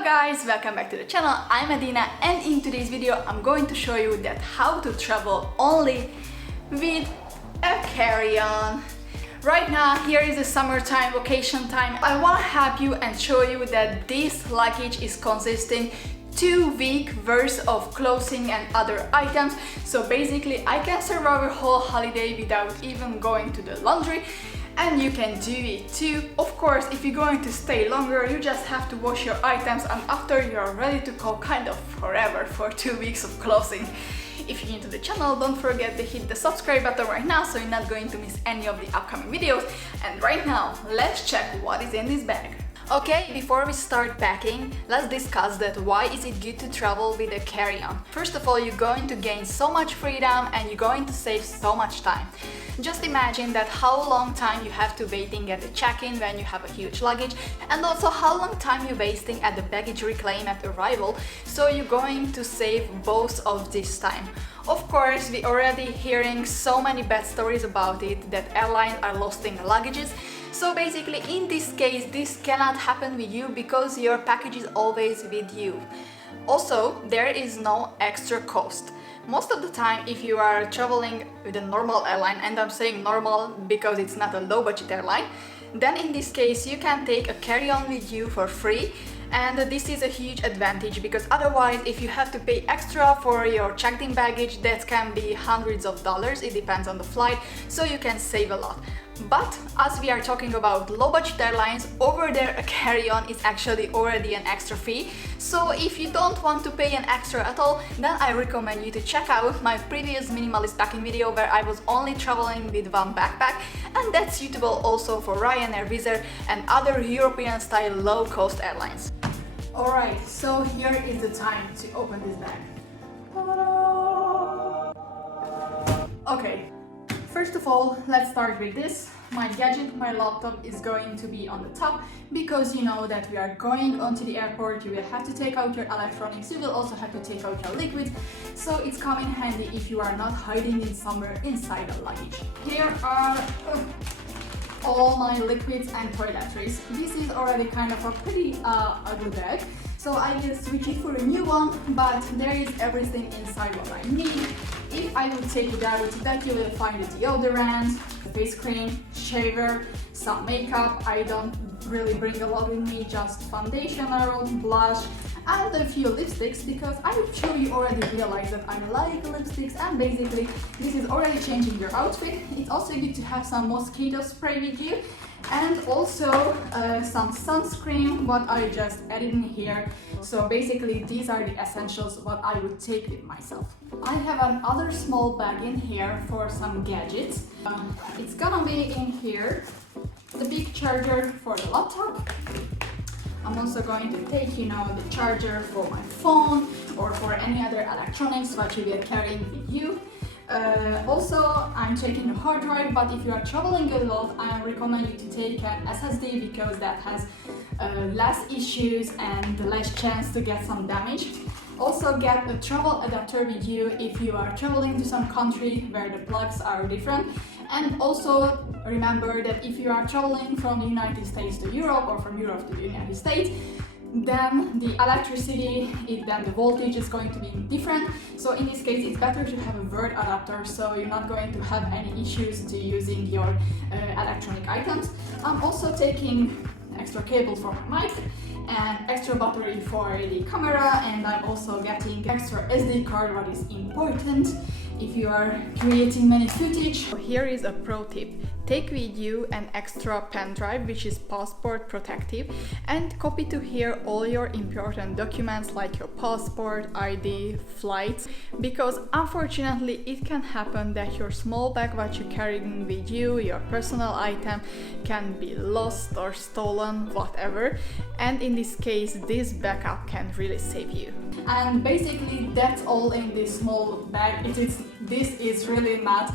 Hello guys, welcome back to the channel. I'm Adina and in today's video I'm going to show you that how to travel only with a carry-on. Right now, here is the summertime, vacation time. I want to help you and show you that this luggage is consisting 2 week worth of clothing and other items. So basically I can survive a whole holiday without even going to the laundry. And you can do it too. Of course, if you're going to stay longer, you just have to wash your items and after you're ready to go kind of forever for 2 weeks of clothing. If you're new to the channel, don't forget to hit the subscribe button right now so you're not going to miss any of the upcoming videos. And right now, let's check what is in this bag. Okay, before we start packing, let's discuss that why is it good to travel with a carry-on. First of all, you're going to gain so much freedom and you're going to save so much time. Just imagine that how long time you have to waiting at the check-in when you have a huge luggage, and also how long time you're wasting at the baggage reclaim at arrival, so you're going to save both of this time. Of course, we already hearing so many bad stories about it, that airlines are losing luggages. So basically in this case, this cannot happen with you because your package is always with you. Also, there is no extra cost. Most of the time, if you are traveling with a normal airline, and I'm saying normal because it's not a low budget airline, then in this case you can take a carry-on with you for free. And this is a huge advantage because otherwise if you have to pay extra for your checked-in baggage, that can be hundreds of dollars, it depends on the flight, so you can save a lot. But as we are talking about low-budget airlines, over there a carry-on is actually already an extra fee. So if you don't want to pay an extra at all, then I recommend you to check out my previous minimalist packing video where I was only traveling with one backpack, and that's suitable also for Ryanair, Wizz Air and other European-style low-cost airlines. Alright, so here is the time to open this bag. Okay. First of all, let's start with this. My gadget, my laptop is going to be on the top because you know that we are going onto the airport, you will have to take out your electronics, you will also have to take out your liquids, so it's coming handy if you are not hiding it somewhere inside the luggage. Here are all my liquids and toiletries. This is already kind of a pretty ugly bag, so I will switch it for a new one, but there is everything inside what I need. If I will take it out, that you will find the deodorant, face cream, shaver, some makeup. I don't really bring a lot with me, just foundation, blush, and a few lipsticks because I'm sure you already realize that I like lipsticks, and basically this is already changing your outfit. It's also good to have some mosquito spray with you, and also some sunscreen, what I just added in here. So basically these are the essentials what I would take with myself. I have another small bag in here for some gadgets. It's gonna be in here the big charger for the laptop. I'm also going to take, you know, the charger for my phone or for any other electronics what you will carry with you. Also, I'm taking a hard drive, but if you are traveling a lot, I recommend you to take an SSD because that has less issues and less chance to get some damage. Also get a travel adapter with you if you are traveling to some country where the plugs are different. And also remember that if you are traveling from the United States to Europe or from Europe to the United States, then the electricity, then the voltage is going to be different. So in this case, it's better to have a word adapter so you're not going to have any issues to using your electronic items. I'm also taking extra cable for my mic and extra battery for the camera, and I'm also getting extra SD card, what is important if you are creating many footage. Here is a pro tip. Take with you an extra pen drive which is passport protective, and copy to here all your important documents like your passport, ID, flights, because unfortunately it can happen that your small bag what you're carrying with you, your personal item, can be lost or stolen, whatever, and in this case this backup can really save you. And basically that's all in this small bag. This is really not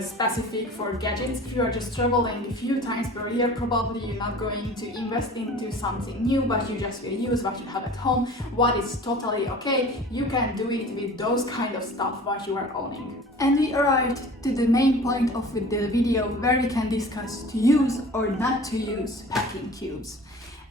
specific for gadgets. If you are just traveling a few times per year, probably you're not going to invest into something new, but you just will use what you have at home, what is totally okay. You can do it with those kind of stuff what you are owning. And we arrived to the main point of the video where we can discuss to use or not to use packing cubes.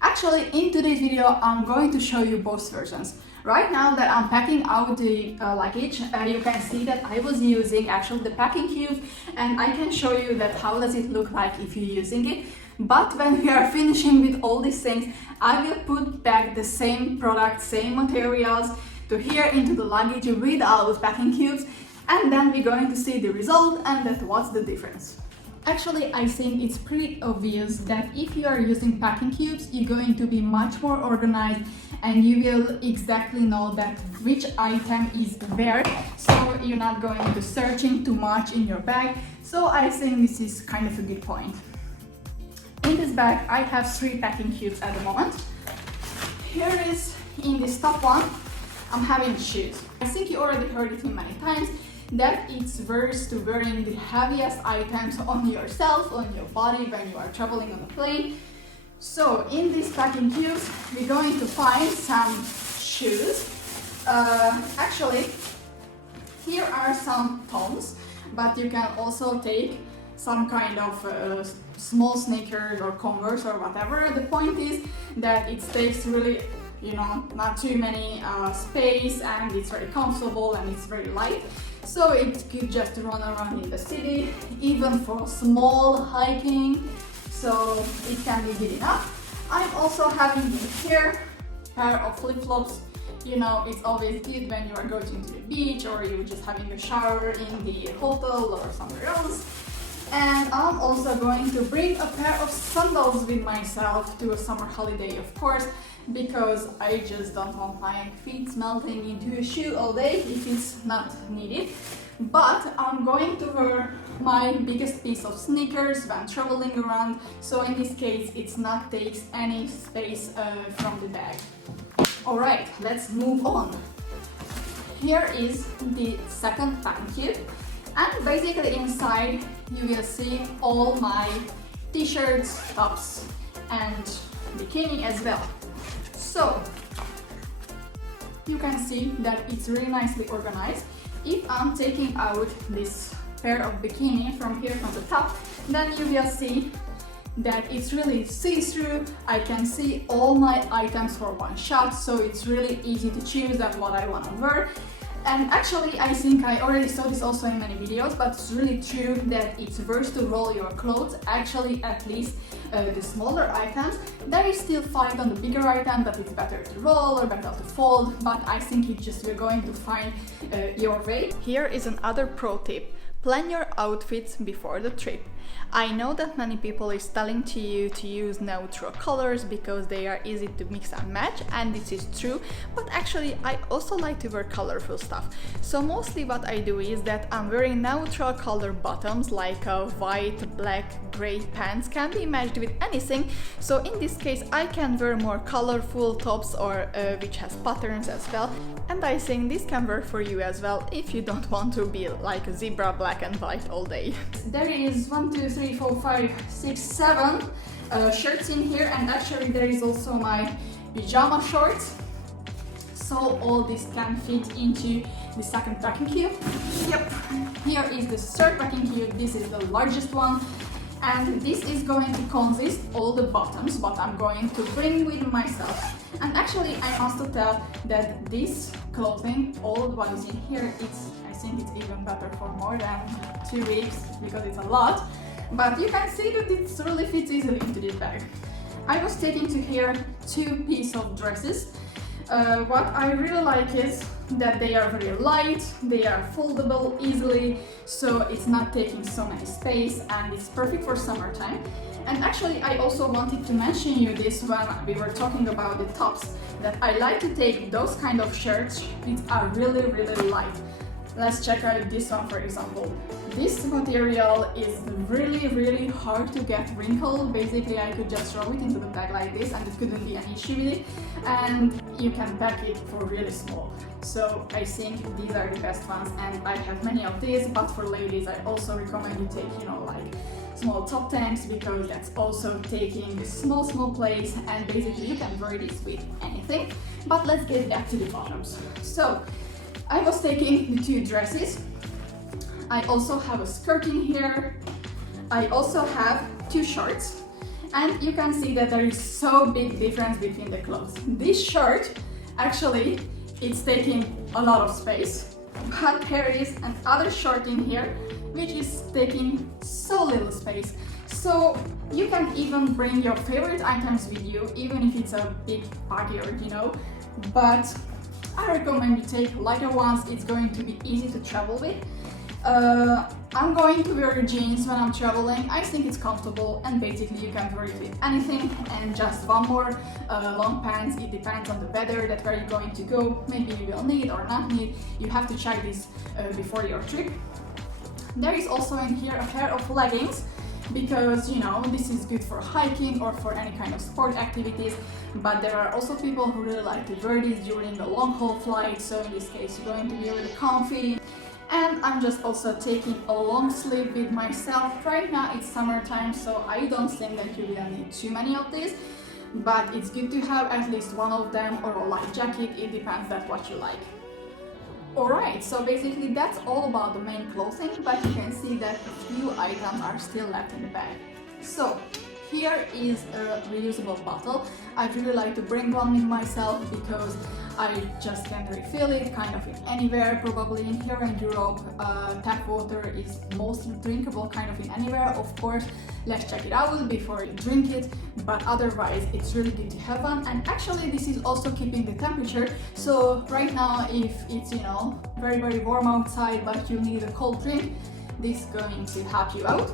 Actually, in today's video, I'm going to show you both versions. Right now that I'm packing out the luggage, you can see that I was using actually the packing cube, and I can show you that how does it look like if you're using it. But when we are finishing with all these things, I will put back the same product, same materials to here into the luggage without packing cubes, and then we're going to see the result and that what's the difference. Actually, I think it's pretty obvious that if you are using packing cubes, you're going to be much more organized and you will exactly know that which item is where, so you're not going to searching too much in your bag. So I think this is kind of a good point. In this bag, I have 3 packing cubes at the moment. Here is, in this top one, I'm having shoes. I think you already heard it many times, that it's worse to wearing the heaviest items on yourself, on your body when you are traveling on a plane. So in these packing cubes, we're going to find some shoes. Actually, here are some Toms, but you can also take some kind of small sneakers or Converse or whatever. The point is that it takes really, you know, not too many space, and it's very comfortable and it's very light. So it could just run around in the city, even for small hiking, so it can be good enough. I'm also having here a pair of flip-flops. You know, it's always good when you are going to the beach or you're just having a shower in the hotel or somewhere else. And I'm also going to bring a pair of sandals with myself to a summer holiday, of course, because I just don't want my feet melting into a shoe all day if it's not needed. But I'm going to wear my biggest piece of sneakers when traveling around, so in this case it's not takes any space from the bag. Alright, let's move on. Here is the second packing cube, and basically inside you will see all my t-shirts, tops and bikini as well. So you can see that it's really nicely organized. If I'm taking out this pair of bikini from here from the top, then you will see that it's really see-through. I can see all my items for one shot, so it's really easy to choose that what I want to wear. And actually, I think I already saw this also in many videos, but it's really true that it's worse to roll your clothes. Actually, at least the smaller items, there is still fight on the bigger item that it's better to roll or better to fold, but I think it's just you're going to find your way. Here is another pro tip. Plan your outfits before the trip. I know that many people is telling to you to use neutral colors because they are easy to mix and match, and this is true, but actually I also like to wear colorful stuff. So mostly what I do is that I'm wearing neutral color bottoms like white, black, gray pants can be matched with anything. So in this case I can wear more colorful tops or which has patterns as well, and I think this can work for you as well if you don't want to be like a zebra black and white all day. There is 1, 2, 3, 4, 5, 6, 7 shirts in here, and actually there is also my pajama shorts. So all this can fit into the second packing cube. Yep. Here is the third packing cube. This is the largest one, and this is going to consist all the bottoms what I'm going to bring with myself. And actually I must tell that this clothing, all what is in here, I think it's even better for more than 2 weeks because it's a lot. But you can see that it really fits easily into this bag. I was taking to here 2 pieces of dresses. What I really like is that they are very light, they are foldable easily, so it's not taking so much space and it's perfect for summertime. And actually I also wanted to mention you this when we were talking about the tops, that I like to take those kind of shirts which are really light. Let's check out this one, for example. This material is really hard to get wrinkled. Basically, I could just throw it into the bag like this and it couldn't be an issue with it. And you can pack it for really small. So I think these are the best ones, and I have many of these, but for ladies I also recommend you take, you know, like small top tanks, because that's also taking small place, and basically you can wear this with anything. But let's get back to the bottoms. So I was taking the 2 dresses. I also have a skirt in here. I also have 2 shorts, And you can see that there is so big difference between the clothes. This shirt, actually, it's taking a lot of space, but there is another shirt in here which is taking so little space. So you can even bring your favorite items with you, even if it's a big backyard, you know, but I recommend you take lighter ones. It's going to be easy to travel with. I'm going to wear jeans when I'm traveling. I think it's comfortable, and basically you can wear it with anything. And just one more, long pants. It depends on the weather that where you're going to go. Maybe you will need or not need. You have to check this before your trip. There is also in here a pair of leggings, because you know this is good for hiking or for any kind of sport activities, but there are also people who really like to wear this during a long haul flight, so in this case you're going to be really comfy. And I'm just also taking a long sleeve with myself. Right now it's summertime, so I don't think that you will need too many of these, but it's good to have at least one of them, or a light jacket. It depends on what you like. Alright, so basically that's all about the main clothing, but you can see that a few items are still left in the bag. So here is a reusable bottle. I really like to bring one with myself because I just can refill it kind of in anywhere. Probably in here in Europe, tap water is mostly drinkable kind of in anywhere. Of course, let's check it out before you drink it, but otherwise it's really good to have one. And actually this is also keeping the temperature, so right now if it's, you know, very warm outside but you need a cold drink, this is going to help you out.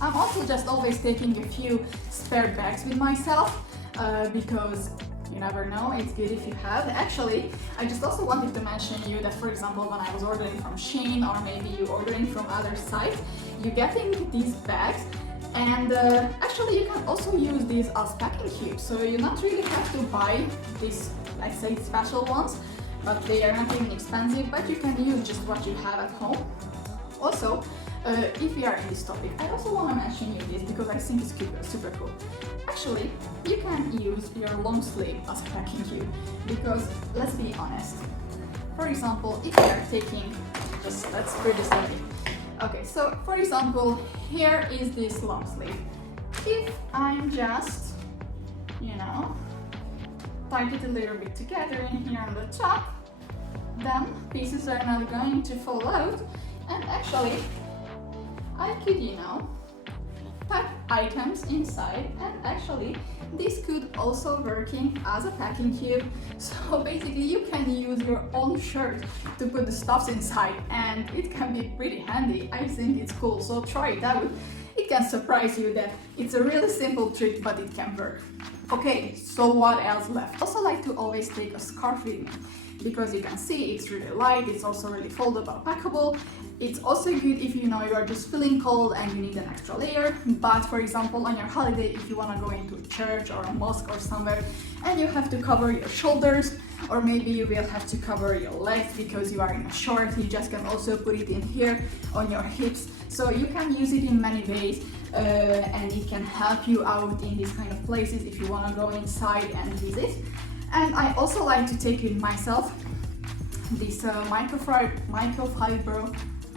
I'm also just always taking a few spare bags with myself, because you never know, it's good if you have. Actually, I just also wanted to mention you that, for example, when I was ordering from Shein, or maybe you ordering from other sites, you're getting these bags, and actually you can also use these as packing cubes, so you not really have to buy these, let's say, special ones, but they are not even expensive, but you can use just what you have at home. Also, if you are in this topic, I also want to mention you this because I think it's super cool. Actually, you can use your long sleeve as a packing cube, because let's be honest. For example, if you are taking, let's put this away. Okay, so for example, here is this long sleeve. If I'm just, you know, tight it a little bit together in here on the top, then pieces are not going to fall out, and actually I could, you know, pack items inside, and actually this could also working as a packing cube. So basically you can use your own shirt to put the stuffs inside, and it can be pretty handy. I think it's cool, so try it out. It can surprise you that it's a really simple trick, but it can work. Okay, so what else left? I also like to always take a scarf with me, because you can see it's really light, it's also really foldable, packable. It's also good if you know you are just feeling cold and you need an extra layer. But for example, on your holiday, if you want to go into a church or a mosque or somewhere and you have to cover your shoulders, or maybe you will have to cover your legs because you are in a short, you just can also put it in here on your hips. So you can use it in many ways, and it can help you out in these kind of places if you want to go inside and visit. And I also like to take with myself this microfiber,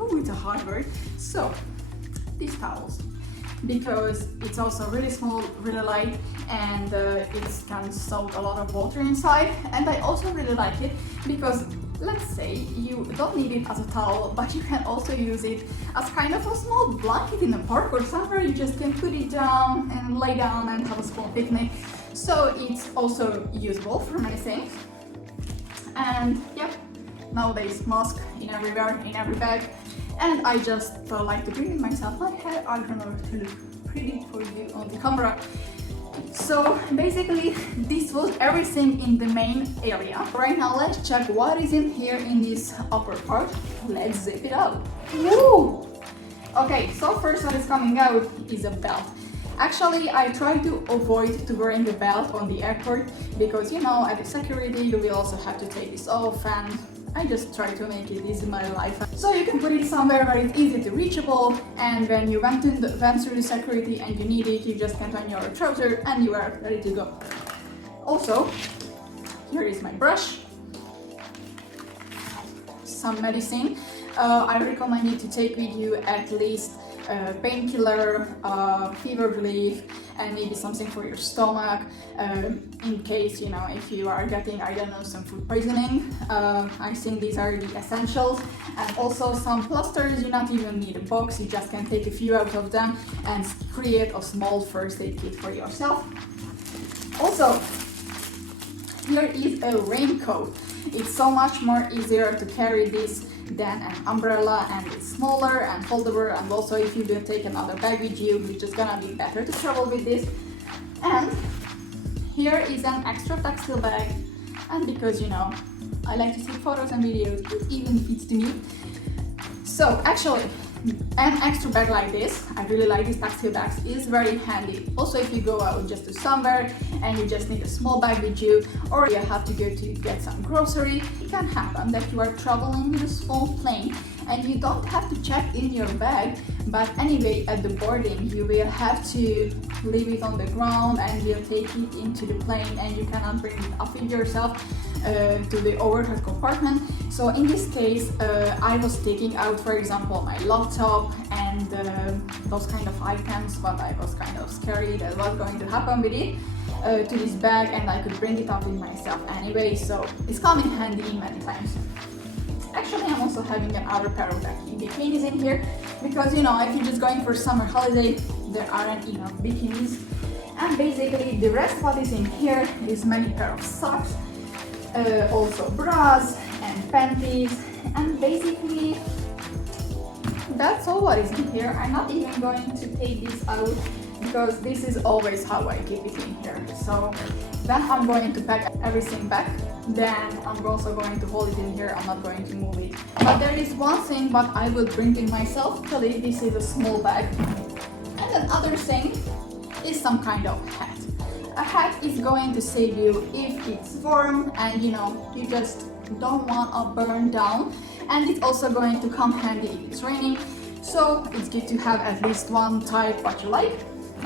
oh, it's a hard word, so these towels, because it's also really small, really light, and it can soak a lot of water inside. And I also really like it because, let's say you don't need it as a towel, but you can also use it as kind of a small blanket in a park or somewhere. You just can put it down and lay down and have a small picnic. So it's also usable for many things. And yeah, nowadays mask in everywhere, in every bag. And I just like to bring it myself. My hair, I don't know, to look pretty for you on the camera. So basically this was everything in the main area. Right now let's check what is in here in this upper part. Let's zip it out. Woo! Okay, so first what is coming out is a belt. Actually, I try to avoid to wearing a belt on the airport because, you know, at the security you will also have to take this off, and I just try to make it easy in my life. So you can put it somewhere where it's easy to reachable, and when you went through the security and you need it, you just can on your trouser and you are ready to go. Also, here is my brush, some medicine. I recommend you to take with you at least painkiller, fever relief, and maybe something for your stomach, in case, you know, if you are getting, I don't know, some food poisoning. I think these are the essentials. And also some plasters, you not even need a box, you just can take a few out of them and create a small first aid kit for yourself. Also, here is a raincoat. It's so much more easier to carry this than an umbrella, and it's smaller and foldable, and also if you do take another bag with you, it's just gonna be better to travel with this. And here is an extra textile bag, and because, you know, I like to take photos and videos, it even fits to me. So actually, an extra bag like this, I really like these textile bags, is very handy. Also, if you go out just to somewhere and you just need a small bag with you, or you have to go to get some grocery, it can happen that you are traveling with a small plane and you don't have to check in your bag, but anyway at the boarding you will have to leave it on the ground and you'll take it into the plane and you cannot bring it up with yourself to the overhead compartment. So in this case, I was taking out, for example, my laptop and those kind of items, but I was kind of scared that what's going to happen with it to this bag, and I could bring it up with myself anyway, so it's come in handy many times. Actually, I'm also having another pair of bikinis in here because, you know, if you're just going for summer holiday, there aren't enough bikinis. And basically the rest what is in here is many pair of socks, also bras and panties, and basically that's all what is in here. I'm not even going to take this out because this is always how I keep it in here. So then I'm going to pack everything back, then I'm also going to hold it in here. I'm not going to move it. But there is one thing what I will bring in myself. Actually, this is a small bag. And another thing is some kind of hat. A hat is going to save you if it's warm and, you know, you just don't want to burn down, and it's also going to come handy if it's raining. So it's good to have at least one type what you like,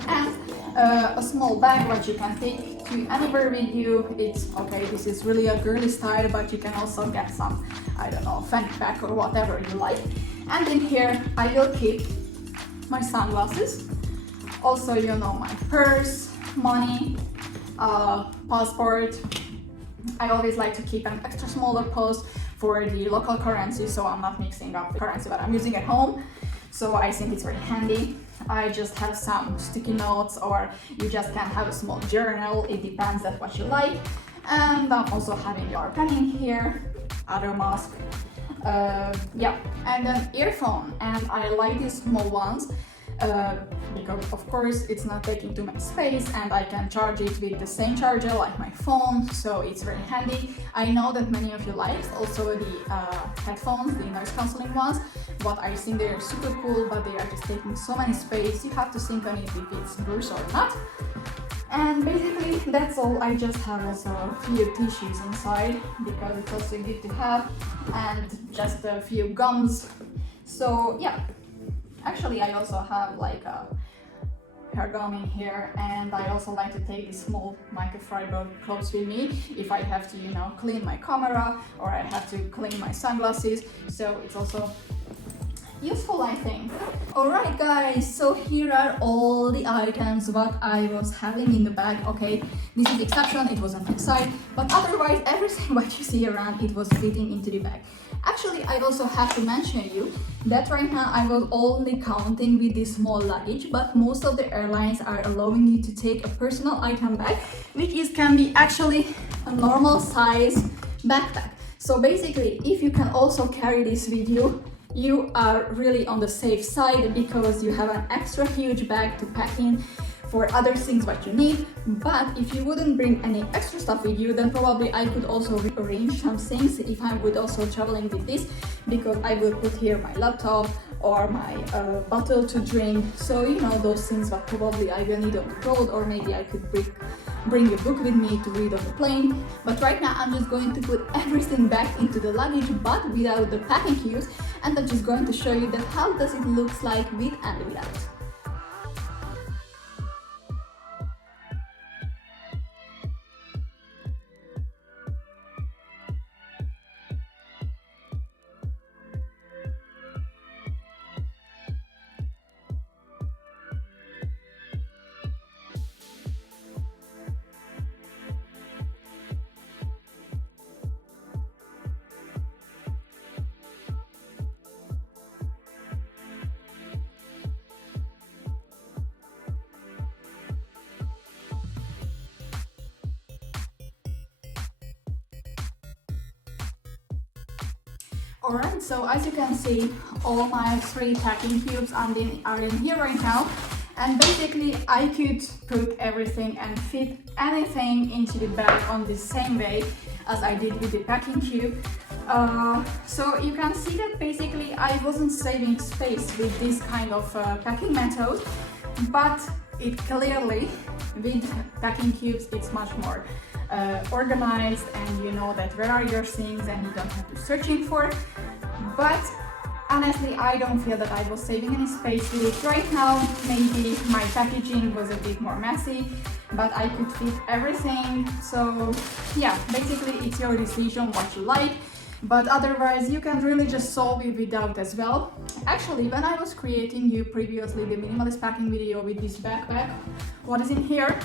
and a small bag what you can take to anywhere with you. It's okay, this is really a girly style, but you can also get some, I don't know, fanny pack or whatever you like. And in here I will keep my sunglasses, also, you know, my purse, money, passport. I always like to keep an extra smaller post for the local currency, so I'm not mixing up the currency that I'm using at home. So I think it's very handy. I just have some sticky notes, or you just can have a small journal, it depends on what you like. And I'm also having your pen in here, other mask, yeah, and an earphone, and I like these small ones. Because of course it's not taking too much space, and I can charge it with the same charger like my phone, so it's very handy. I know that many of you like also the headphones, the noise cancelling ones, but I think they are super cool, but they are just taking so many space. You have to think on it if it's worse or not. And basically that's all. I just have also a few tissues inside because it's also good to have, and just a few gums. So yeah. Actually, I also have like a hair gum in here, and I also like to take this small microfiber clothes with me if I have to, you know, clean my camera or I have to clean my sunglasses. So it's also useful, I think. Alright guys, so here are all the items what I was having in the bag. Okay, this is the exception, it was on my side, but otherwise everything what you see around, it was fitting into the bag. Actually, I also have to mention you that right now I was only counting with this small luggage, but most of the airlines are allowing you to take a personal item bag, which can be actually a normal size backpack. So basically, if you can also carry this with you, you are really on the safe side because you have an extra huge bag to pack in for other things what you need. But if you wouldn't bring any extra stuff with you, then probably I could also rearrange some things if I would also traveling with this, because I will put here my laptop or my bottle to drink, so you know, those things what probably I will need on the road, or maybe I could bring a book with me to read on the plane. But right now I'm just going to put everything back into the luggage, but without the packing cubes, and I'm just going to show you that how does it looks like with and without. Alright, so as you can see, all my 3 packing cubes are in here right now. And basically I could put everything and fit anything into the bag on the same way as I did with the packing cube. So you can see that basically I wasn't saving space with this kind of packing method, but it clearly, with packing cubes, it's much more organized, and you know that where are your things and you don't have to searching for. But honestly, I don't feel that I was saving any space with it right now. Maybe my packaging was a bit more messy, but I could fit everything. So yeah, basically it's your decision what you like. But otherwise, you can really just solve it without as well. Actually, when I was creating you previously the minimalist packing video with this backpack, what is in here?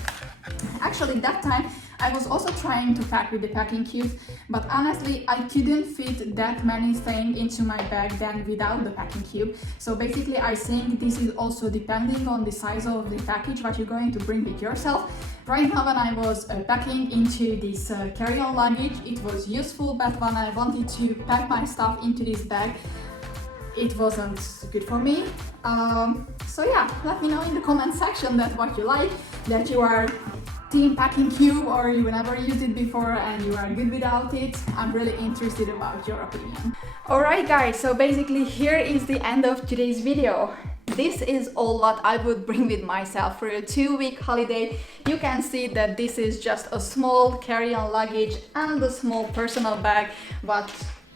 Actually, that time I was also trying to pack with the packing cubes, but honestly, I couldn't fit that many things into my bag than without the packing cube. So basically, I think this is also depending on the size of the package what you're going to bring with yourself. Right now, when I was packing into this carry-on luggage, it was useful, but when I wanted to pack my stuff into this bag, it wasn't good for me. So yeah, let me know in the comment section that what you like, that you are team packing cube or you never used it before and you are good without it. I'm really interested about your opinion. Alright guys, so basically here is the end of today's video. This is all what I would bring with myself for a 2-week holiday. You can see that this is just a small carry-on luggage and a small personal bag, but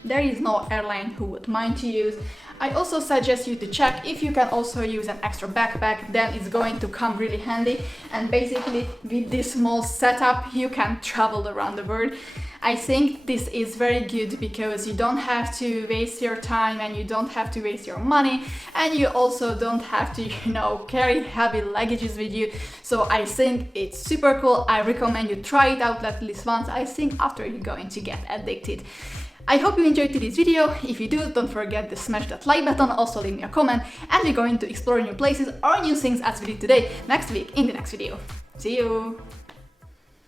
there is no airline who would mind to use. I also suggest you to check if you can also use an extra backpack, then it's going to come really handy. And basically with this small setup you can travel around the world. I think this is very good because you don't have to waste your time and you don't have to waste your money, and you also don't have to, you know, carry heavy luggages with you. So I think it's super cool. I recommend you try it out at least once. I think after you're going to get addicted. I hope you enjoyed today's video. If you do, don't forget to smash that like button, also leave me a comment, and we're going to explore new places or new things as we did today next week in the next video. See you!